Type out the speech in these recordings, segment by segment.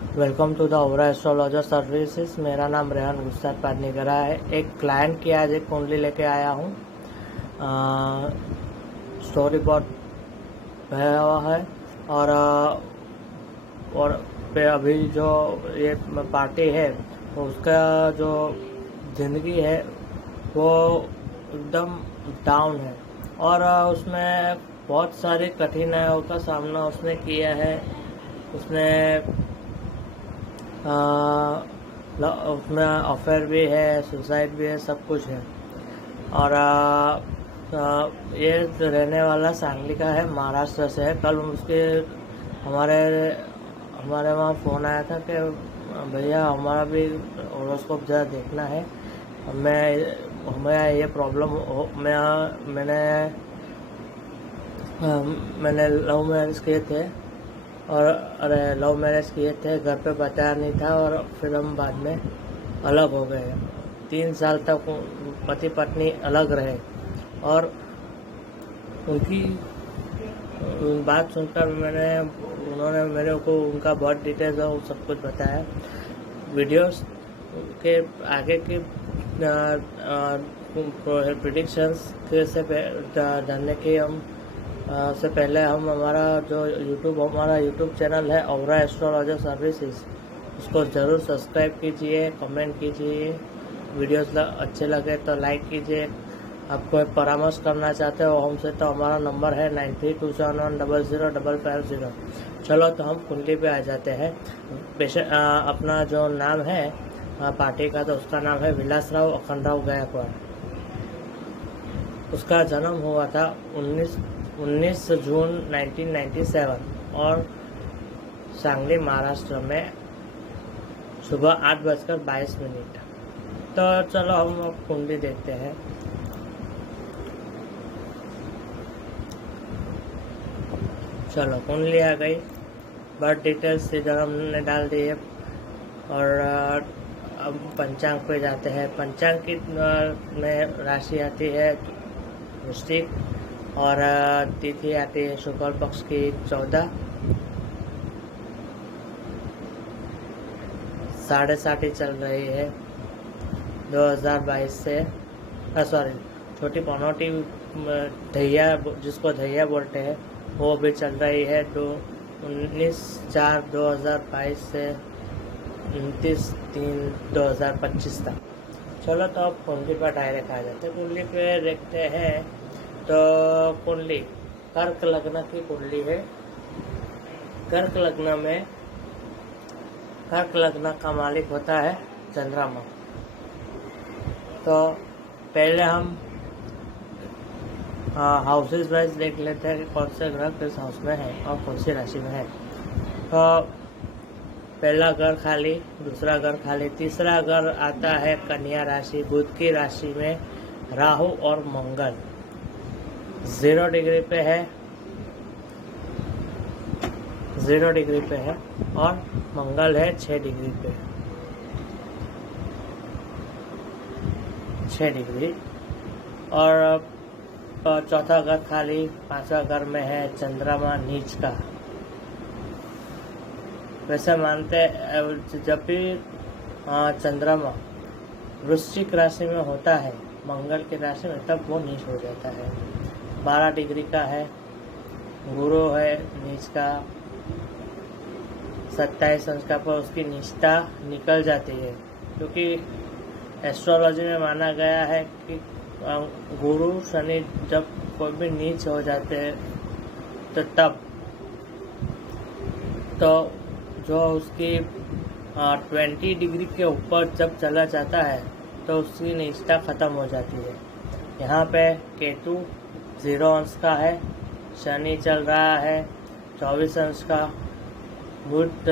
Welcome to the ओवरा astrologer services. मेरा नाम रेहान गुस्तार पादनीगरा है। एक क्लाइंट की आज एक कुंडली लेके आया हूँ। स्टोरी बहुत भरा हुआ है और पे अभी जो ये पार्टी है उसका जो ज़िंदगी है वो एकदम डाउन है और उसमें बहुत सारी कठिनाइयों का सामना उसने किया है। उसने उसमें अफेयर भी है, सुसाइड भी है, सब कुछ है। और ये रहने वाला सांगली का है, महाराष्ट्र से है। कल उसके हमारे वहाँ फ़ोन आया था कि भैया हमारा भी होरोस्कोप ज़रा देखना है। हमें ये प्रॉब्लम मैंने लव मैरिज किए थे और लव मैरिज किए थे, घर पे बताया नहीं था और फिर हम बाद में अलग हो गए। 3 साल तक पति पत्नी अलग रहे और उनकी बात सुनकर उन्होंने मेरे को उनका बहुत डिटेल्स और सब कुछ बताया। वीडियोस के आगे की प्रिडिक्शंस से जानने की से पहले हम हमारा यूट्यूब चैनल है ओवरा एस्ट्रोलॉजर सर्विसेज, उसको ज़रूर सब्सक्राइब कीजिए, कमेंट कीजिए। वीडियोस अच्छे लगे तो लाइक कीजिए। आप कोई परामर्श करना चाहते हो हमसे तो हमारा नंबर है 9327100550। चलो तो हम कुंडली पे आ जाते हैं। अपना जो नाम है पार्टी का, तो उसका नाम है विलासराव अखंडराव गायकवाड़। उसका जन्म हुआ था 19 जून 1997 और सांगली महाराष्ट्र में सुबह 8:22। तो चलो हम अब कुंडली देखते हैं। चलो कुंडली आ गई। बर्थ डिटेल्स इधर हमने डाल दी है और अब पंचांग पे जाते हैं। पंचांग की में राशि आती है वृश्चिक और तिथि आती है शुक्ल पक्ष की 14, 7:30 चल रही है 2022 से। छोटी पनौटी धैया, जिसको धैया बोलते हैं, वो भी चल रही है 19/4/2022 से 29/3/2025 तक। चलो तो अब कुंडली पर डायरेक्ट आ जाते हैं। कुंडली पे देखते हैं तो कुंडली कर्क लग्न की कुंडली है। कर्क लग्न का मालिक होता है चंद्रमा। तो पहले हम हाउसेस वाइज देख लेते हैं कि कौन से ग्रह किस हाउस में है और कौन सी राशि में है। तो पहला घर खाली, दूसरा घर खाली, तीसरा घर आता है कन्या राशि। बुध की राशि में राहु और मंगल 0 डिग्री पे है, 0 डिग्री पे है और मंगल है 6 डिग्री पे, 6 डिग्री। और चौथा घर खाली, 5वां घर में है चंद्रमा नीच का। वैसे मानते जब भी चंद्रमा वृश्चिक राशि में होता है मंगल की राशि में, तब वो नीच हो जाता है। 12 डिग्री का है, गुरु है नीच का। 27 अंश का पर उसकी नीचता निकल जाती है, क्योंकि एस्ट्रोलॉजी में माना गया है कि गुरु शनि जब कोई भी नीच हो जाते हैं तो जो उसकी 20 डिग्री के ऊपर जब चला जाता है तो उसकी नीचता खत्म हो जाती है। यहाँ पे केतु 0 अंश का है, शनि चल रहा है 24 अंश का, बुध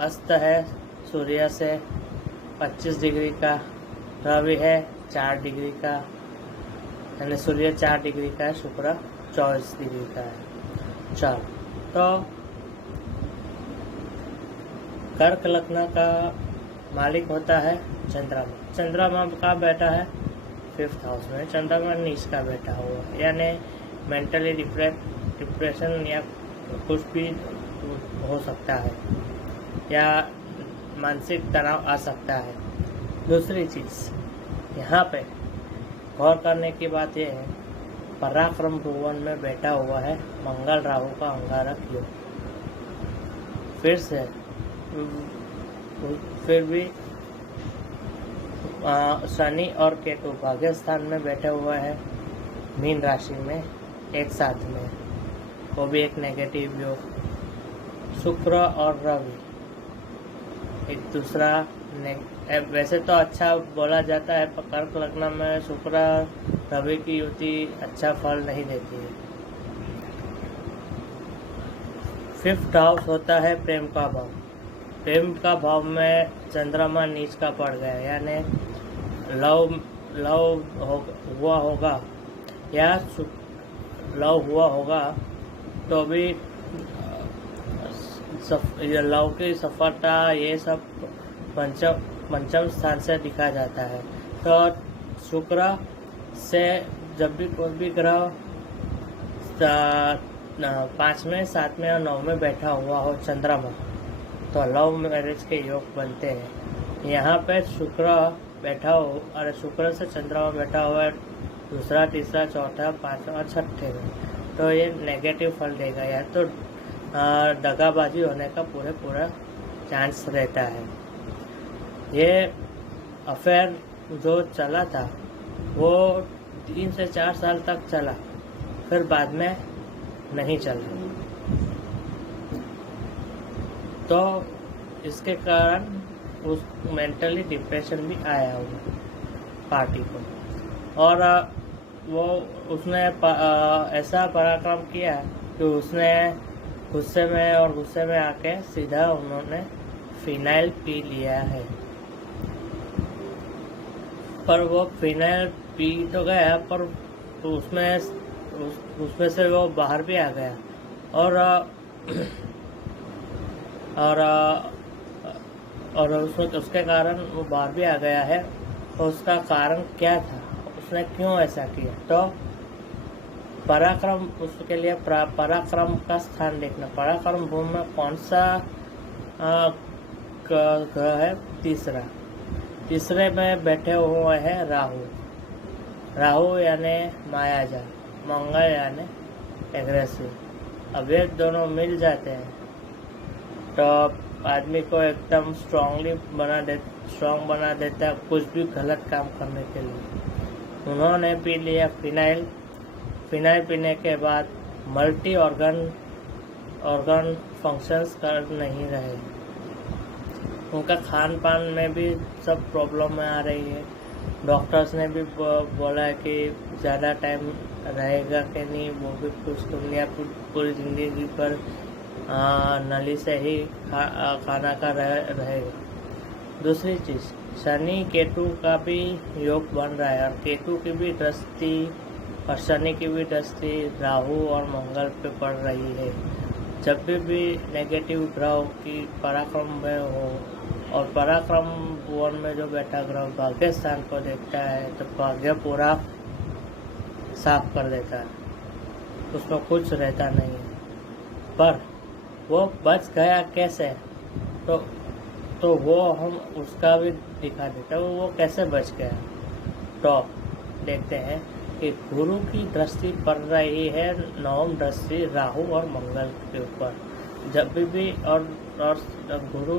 अस्त है सूर्य से 25 डिग्री का, रवि है 4 डिग्री का, यानी सूर्य 4 डिग्री का है, शुक्र 24 डिग्री का है। चलो तो कर्क लग्न का मालिक होता है चंद्रमा। चंद्रमा का बेटा है 5th हाउस में, चंद्रमा नीच का बेटा हुआ, यानी मेंटली डिप्रेशन या कुछ भी हो सकता है। या मानसिक तनाव आ सकता है। दूसरी चीज़ यहाँ पे गौर करने की बात यह है, पराक्रम भुवन में बैठा हुआ है मंगल राहु का अंगारक योग। फिर भी शनि और केतु भाग्य स्थान में बैठे हुए हैं मीन राशि में एक साथ में, वो भी एक नेगेटिव योग। शुक्र और रवि एक दूसरा वैसे तो अच्छा बोला जाता है, पर कर्क लग्न में शुक्र रवि की युति अच्छा फल नहीं देती है। 5th हाउस होता है प्रेम का भाव। प्रेम का भाव में चंद्रमा नीच का पड़ गया, यानी लव हुआ होगा या लव हुआ होगा तो भी लव की सफलता ये सब पंचम स्थान से दिखा जाता है। तो शुक्र से जब भी कोई भी ग्रह 5वें, 7वें और 9वें बैठा हुआ हो चंद्रमा, तो लव मैरिज के योग बनते हैं। यहाँ पे शुक्र बैठा हो और शुक्र से चंद्रमा बैठा हुआ है दूसरा, तीसरा, चौथा, 5वां और 6ठे में, तो ये नेगेटिव फल देगा, या तो दगाबाजी होने का पूरा चांस रहता है। ये अफेयर जो चला था वो 3 से 4 साल तक चला, फिर बाद में नहीं चला, तो इसके कारण उस मेंटली डिप्रेशन भी आया हुआ पार्टी को, और वो उसने ऐसा पराक्रम किया कि उसने गुस्से में आके सीधा उन्होंने फिनाइल पी लिया है। पर वो फिनाइल पी तो गया, पर उसमें से वो बाहर भी आ गया, और उसके कारण वो बाहर भी आ गया है। और उसका कारण क्या था, उसने क्यों ऐसा किया, तो पराक्रम, उसके लिए पराक्रम का स्थान देखना। पराक्रम भूमि में कौन सा ग्रह है? तीसरे में बैठे हुए हैं राहु यानी मायाजाल, मंगल यानी एग्रेसिव। अब ये दोनों मिल जाते हैं तो आदमी को एकदम स्ट्रांग बना देता है कुछ भी गलत काम करने के लिए। उन्होंने पी लिया फिनाइल पीने के बाद मल्टी ऑर्गन फंक्शंस कर नहीं रहे, उनका खान पान में भी सब प्रॉब्लम में आ रही है। डॉक्टर्स ने भी बोला है कि ज़्यादा टाइम रहेगा कि नहीं, वो भी कुछ तो नहीं, पूरी ज़िंदगी पर नली से ही खाना का रहेगा। दूसरी चीज़, शनि केतु का भी योग बन रहा है, और केतु की भी दृष्टि और शनि की भी दृष्टि राहु और मंगल पे पड़ रही है। जब भी नेगेटिव ग्रह की पराक्रम में हो, और पराक्रम भुवन में जो बैठा ग्रह भाग्य स्थान को देखता है, तो भाग्य पूरा साफ कर देता है, उसमें कुछ रहता नहीं है। पर वो बच गया कैसे, तो वो हम उसका भी दिखा देते हैं, वो कैसे बच गया। तो देखते हैं कि गुरु की दृष्टि पड़ रही है, नवम दृष्टि राहु और मंगल के ऊपर। जब भी और गुरु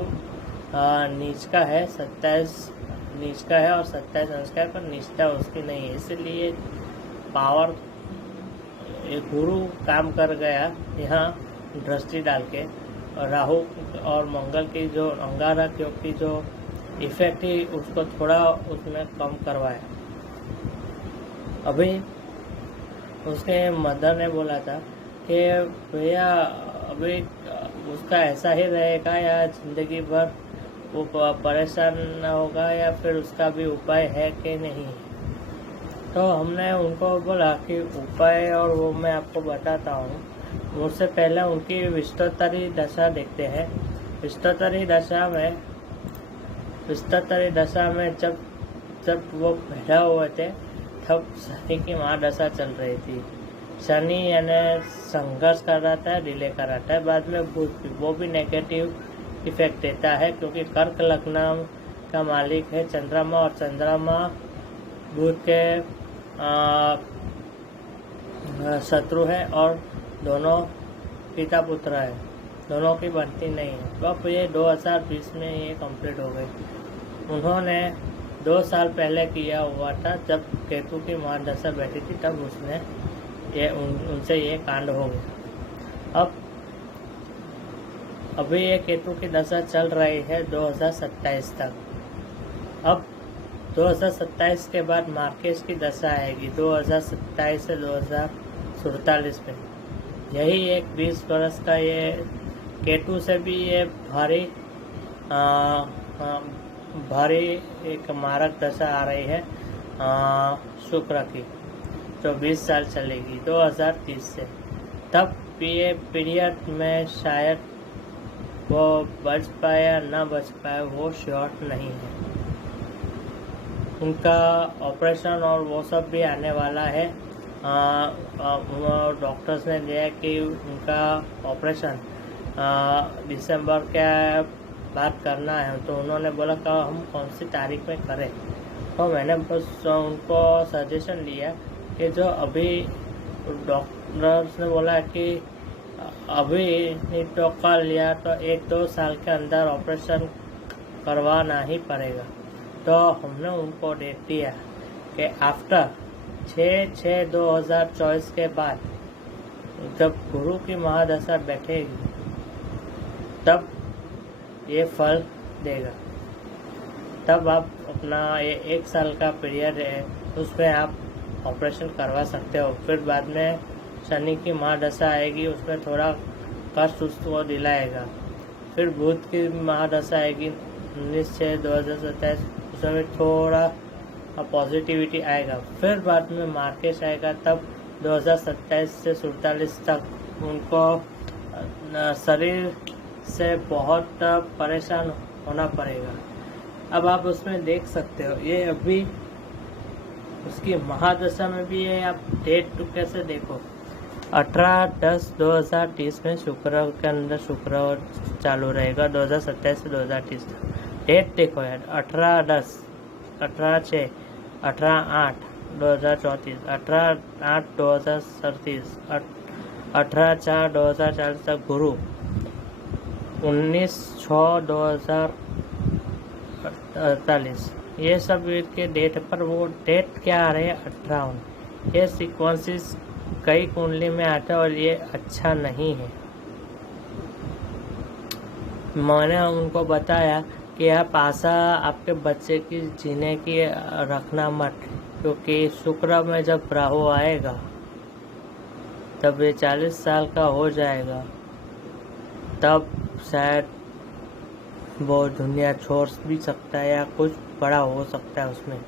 नीच का है, 27 नीच का है और 27 अंश का है, पर निष्ठा उसकी नहीं है, इसलिए पावर गुरु काम कर गया यहाँ दृष्टि डाल के। और राहु और मंगल की जो अंगारक योग की जो इफेक्ट ही उसको थोड़ा उसमें कम करवाया। अभी उसके मदर ने बोला था कि भैया अभी उसका ऐसा ही रहेगा या जिंदगी भर वो परेशान न होगा, या फिर उसका भी उपाय है कि नहीं। तो हमने उनको बोला कि उपाय और वो मैं आपको बताता हूँ। उससे पहले उनकी विस्तृतरी दशा देखते हैं। विस्तृतरी दशा में जब वो बैठा हुए थे, तब शनि की महादशा चल रही थी। शनि यानी संघर्ष कर रहा था, डिले कर रहा था। बाद में वो भी नेगेटिव इफेक्ट देता है, क्योंकि कर्क लग्न का मालिक है चंद्रमा, और चंद्रमा बुध के शत्रु है, और दोनों पिता पुत्र है, दोनों की बनती नहीं है। तो अब ये 2020 में ये कंप्लीट हो गई। उन्होंने 2 साल पहले किया हुआ था, जब केतु की महादशा बैठी थी, तब उसने उनसे ये कांड हो गया। अभी ये केतु की दशा चल रही है 2027 तक। अब 2027 के बाद मार्केश की दशा आएगी 2027 से 2047 में। यही एक 20 वर्ष का ये केतु से भी ये भारी एक मारक दशा आ रही है शुक्र की, जो 20 साल चलेगी 2030 से। तब ये पीरियड में शायद वो बच पाए या ना बच पाए, वो श्योर नहीं है। उनका ऑपरेशन और वो सब भी आने वाला है। डॉक्टर्स ने दिया कि उनका ऑपरेशन दिसंबर के बाद करना है, तो उन्होंने बोला कि हम कौन सी तारीख में करें। तो मैंने बस उनको सजेशन दिया कि जो अभी डॉक्टर्स ने बोला कि अभी नहीं तो कल या तो 1-2 साल के अंदर ऑपरेशन करवाना ही पड़ेगा। तो हमने उनको डेट दिया कि आफ्टर 6/6/2024 के बाद जब गुरु की महादशा बैठेगी तब ये फल देगा। तब आप अपना ये 1 साल का पीरियड है, उसमें आप ऑपरेशन करवा सकते हो। फिर बाद में शनि की महादशा आएगी, उसमें थोड़ा कष्ट उसको दिलाएगा। फिर बुध की महादशा आएगी 19/6/2027, उसमें थोड़ा पॉजिटिविटी आएगा। फिर बाद में मार्केश आएगा, तब 2027 से 47 तक उनको शरीर से बहुत परेशान होना पड़ेगा। अब आप उसमें देख सकते हो, ये अभी उसकी महादशा में भी है। आप डेट टू कैसे देखो, 18/10/2030 में शुक्र के अंदर शुक्र चालू रहेगा 2027 से 2030 तक। डेट देखो यार, 18/10, 18/6, 18/8/2034, 18/8/2037, 18/4/2040 तक गुरु, 19/6/2048। ये सब के डेट पर वो डेट क्या आ रहे हैं 58। ये सीक्वेंसेस कई कुंडली में आता है और ये अच्छा नहीं है। मैंने उनको बताया कि आप आशा आपके बच्चे की जीने की रखना मत, क्योंकि शुक्र में जब राहु आएगा तब ये 40 साल का हो जाएगा, तब शायद वो दुनिया छोड़ भी सकता है या कुछ बड़ा हो सकता है उसमें,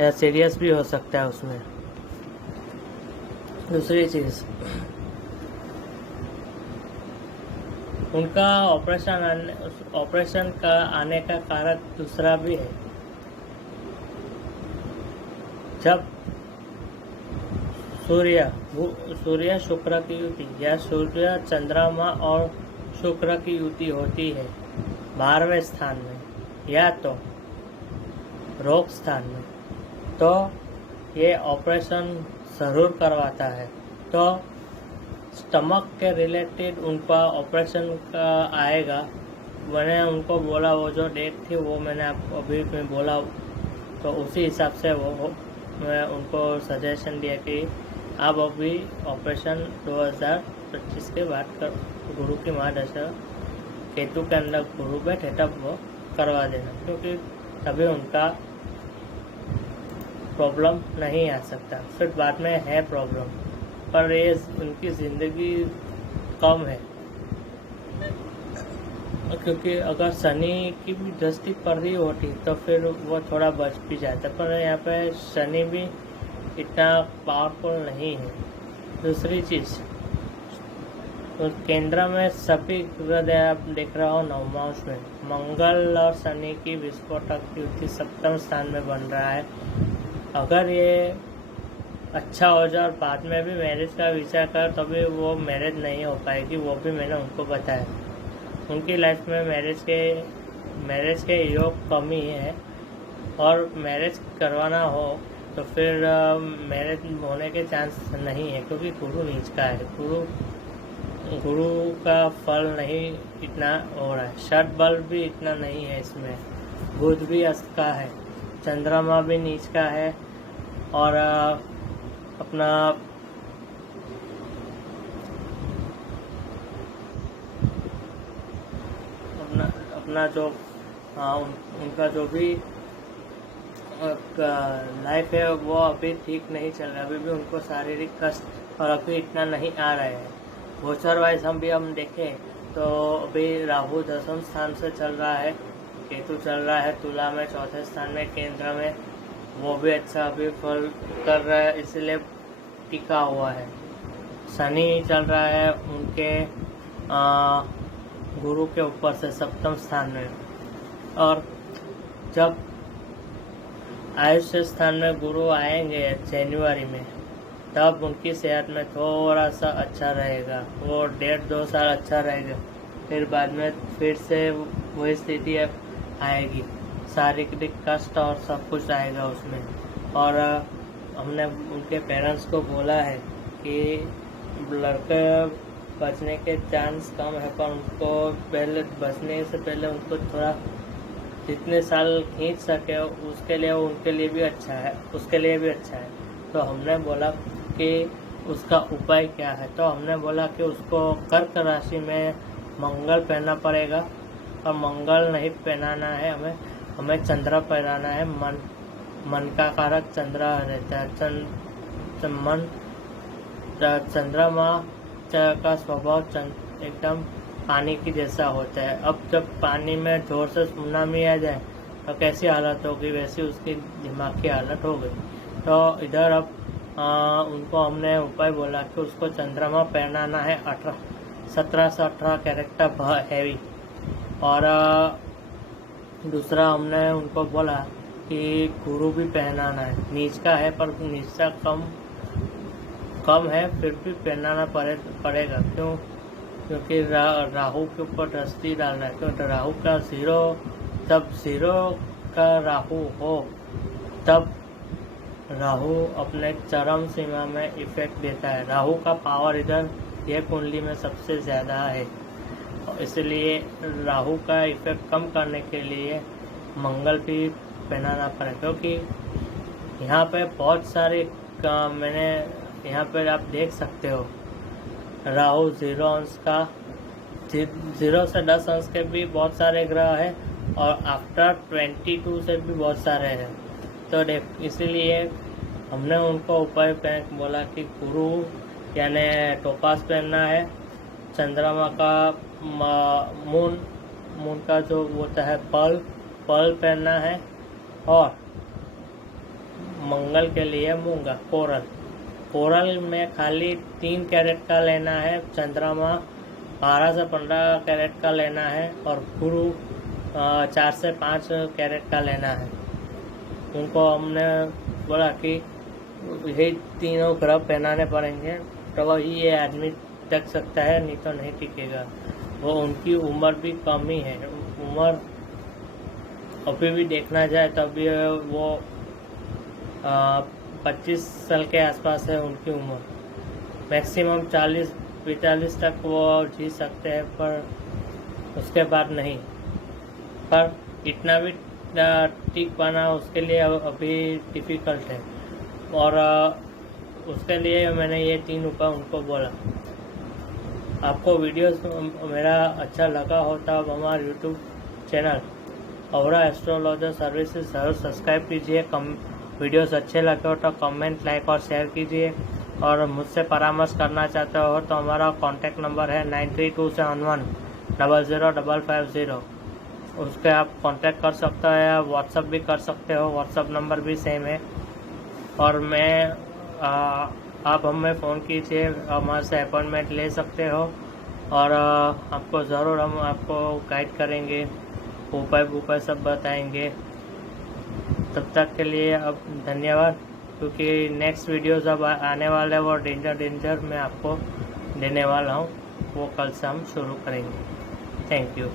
या सीरियस भी हो सकता है उसमें। दूसरी चीज़, उनका ऑपरेशन का आने का कारण दूसरा भी है। जब सूर्य शुक्र की युति या सूर्य चंद्रमा और शुक्र की युति होती है 12वें स्थान में या तो रोग स्थान में, तो ये ऑपरेशन ज़रूर करवाता है। तो स्टमक के रिलेटेड उनका ऑपरेशन का आएगा। मैंने उनको बोला, वो जो डेट थी वो मैंने आपको अभी में बोला, तो उसी हिसाब से वो मैं उनको सजेशन दिया कि आप अभी ऑपरेशन 2025 के बाद गुरु की महादशा केतु के अंदर गुरु बैठे तब वो करवा देना, क्योंकि तभी उनका प्रॉब्लम नहीं आ सकता। फिर बाद में है प्रॉब्लम, पर ये उनकी ज़िंदगी कम है, क्योंकि अगर शनि की भी दृष्टि पड़ रही होती तो फिर वो थोड़ा बच भी जाता, पर यहाँ पे शनि भी इतना पावरफुल नहीं है। दूसरी चीज़, तो केंद्र में सभी ग्रह आप देख रहा हो 9वां हाउस में मंगल और शनि की विस्फोटक युति 7वें स्थान में बन रहा है। अगर ये अच्छा हो जाए और बाद में भी मैरिज का विचार कर, तभी वो मैरिज नहीं हो पाएगी, वो भी मैंने उनको बताया। उनकी लाइफ में मैरिज के योग कम ही है, और मैरिज करवाना हो तो फिर मैरिज होने के चांस नहीं है, क्योंकि गुरु नीच का है। गुरु का फल नहीं इतना हो रहा है, षट बल भी इतना नहीं है इसमें, बुध भी अस्त का है, चंद्रमा भी नीच का है, और अपना जो उनका जो भी लाइफ है वो अभी ठीक नहीं चल रहा, अभी भी उनको शारीरिक कष्ट और अभी इतना नहीं आ रहे हैं। गोचर वाइज हम देखें तो अभी राहु 10वें स्थान से चल रहा है, केतु चल रहा है तुला में 4थे स्थान में केंद्र में, वो भी अच्छा अभी फल कर रहा है, इसलिए टिका हुआ है। शनि चल रहा है उनके गुरु के ऊपर से 7वें स्थान में, और जब आयुष्य स्थान में गुरु आएंगे जनवरी में, तब उनकी सेहत में थोड़ा सा अच्छा रहेगा, वो 1.5-2 साल अच्छा रहेगा, फिर बाद में फिर से वही स्थिति आएगी, शारीरिक कष्ट और सब कुछ आएगा उसमें। और हमने उनके पेरेंट्स को बोला है कि लड़के बचने के चांस कम है, पर उनको पहले बचने से पहले उनको थोड़ा जितने साल खींच सके उसके लिए उनके लिए भी अच्छा है, उसके लिए भी अच्छा है। तो हमने बोला कि उसका उपाय क्या है, तो हमने बोला कि उसको कर्क राशि में मंगल पहनना पड़ेगा, और मंगल नहीं पहनाना है, हमें चंद्र पहनाना है। मन का कारक चंद्र रहता है, चंद्रमा का स्वभाव एकदम पानी की जैसा होता है। अब जब पानी में जोर से सुनामी आ जाए तो कैसी हालत होगी, वैसी उसकी दिमाग की हालत हो गई। तो इधर अब उनको हमने उपाय बोला कि उसको चंद्रमा पहनाना है 17 से 18 कैरेक्टर हैवी, और दूसरा हमने उनको बोला कि गुरु भी पहनाना है, नीच का है पर नीचा कम है, फिर भी पहनाना पड़ेगा। क्योंकि राहु के ऊपर दृष्टि डालना है, क्योंकि राहु का जब 0 का राहु हो तब राहु अपने चरम सीमा में इफेक्ट देता है। राहु का पावर इधर यह कुंडली में सबसे ज़्यादा है, इसलिए राहु का इफेक्ट कम करने के लिए मंगल भी पहनाना पड़े, क्योंकि यहाँ पे बहुत सारे मैंने यहाँ पर आप देख सकते हो, राहु 0 अंश का 0 से 10 अंश के भी बहुत सारे ग्रह हैं, और आफ्टर 22 से भी बहुत सारे हैं। तो इसीलिए हमने उनको उपाय बोला कि गुरु यानी टोपास पहनना है, चंद्रमा का मून का जो होता है पल पहनना है, और मंगल के लिए मूंगा कोरल में खाली 3 कैरेट का लेना है, चंद्रमा 12 से 15 कैरेट का लेना है, और गुरु 4 से 5 कैरेट का लेना है। उनको हमने बोला कि यही तीनों ग्रह पहनाने पड़ेंगे, तो वही ये आदमी टिक सकता है, नहीं तो नहीं टिकेगा। वो उनकी उम्र भी कम ही है, उम्र अभी भी देखना जाए तो अभी वो 25 साल के आसपास है उनकी उम्र, मैक्सिमम 40-45 तक वो जी सकते हैं, पर उसके बाद नहीं। पर इतना भी टिक पाना उसके लिए अभी डिफ़िकल्ट है, और उसके लिए मैंने ये 3 उपाय उनको बोला। आपको वीडियोस मेरा अच्छा लगा हो तब हमारा यूट्यूब चैनल औरा एस्ट्रोलॉजर सर्विसेज ज़रूर सब्सक्राइब कीजिए। वीडियोस अच्छे लगे हो तो कमेंट, लाइक और शेयर कीजिए, और मुझसे परामर्श करना चाहते हो तो हमारा कॉन्टैक्ट नंबर है 9327100550। उसके आप कांटेक्ट कर सकते हो या व्हाट्सअप भी कर सकते हो, व्हाट्सअप नंबर भी सेम है। और आप हमें फ़ोन कीजिए, हमारे से अपॉइंटमेंट ले सकते हो, और आपको ज़रूर हम आपको गाइड करेंगे, उपाय सब बताएंगे। तब तक के लिए अब धन्यवाद, क्योंकि नेक्स्ट वीडियोज़ अब आने वाले वो डेंजर मैं आपको देने वाला हूँ, वो कल से हम शुरू करेंगे। Thank you.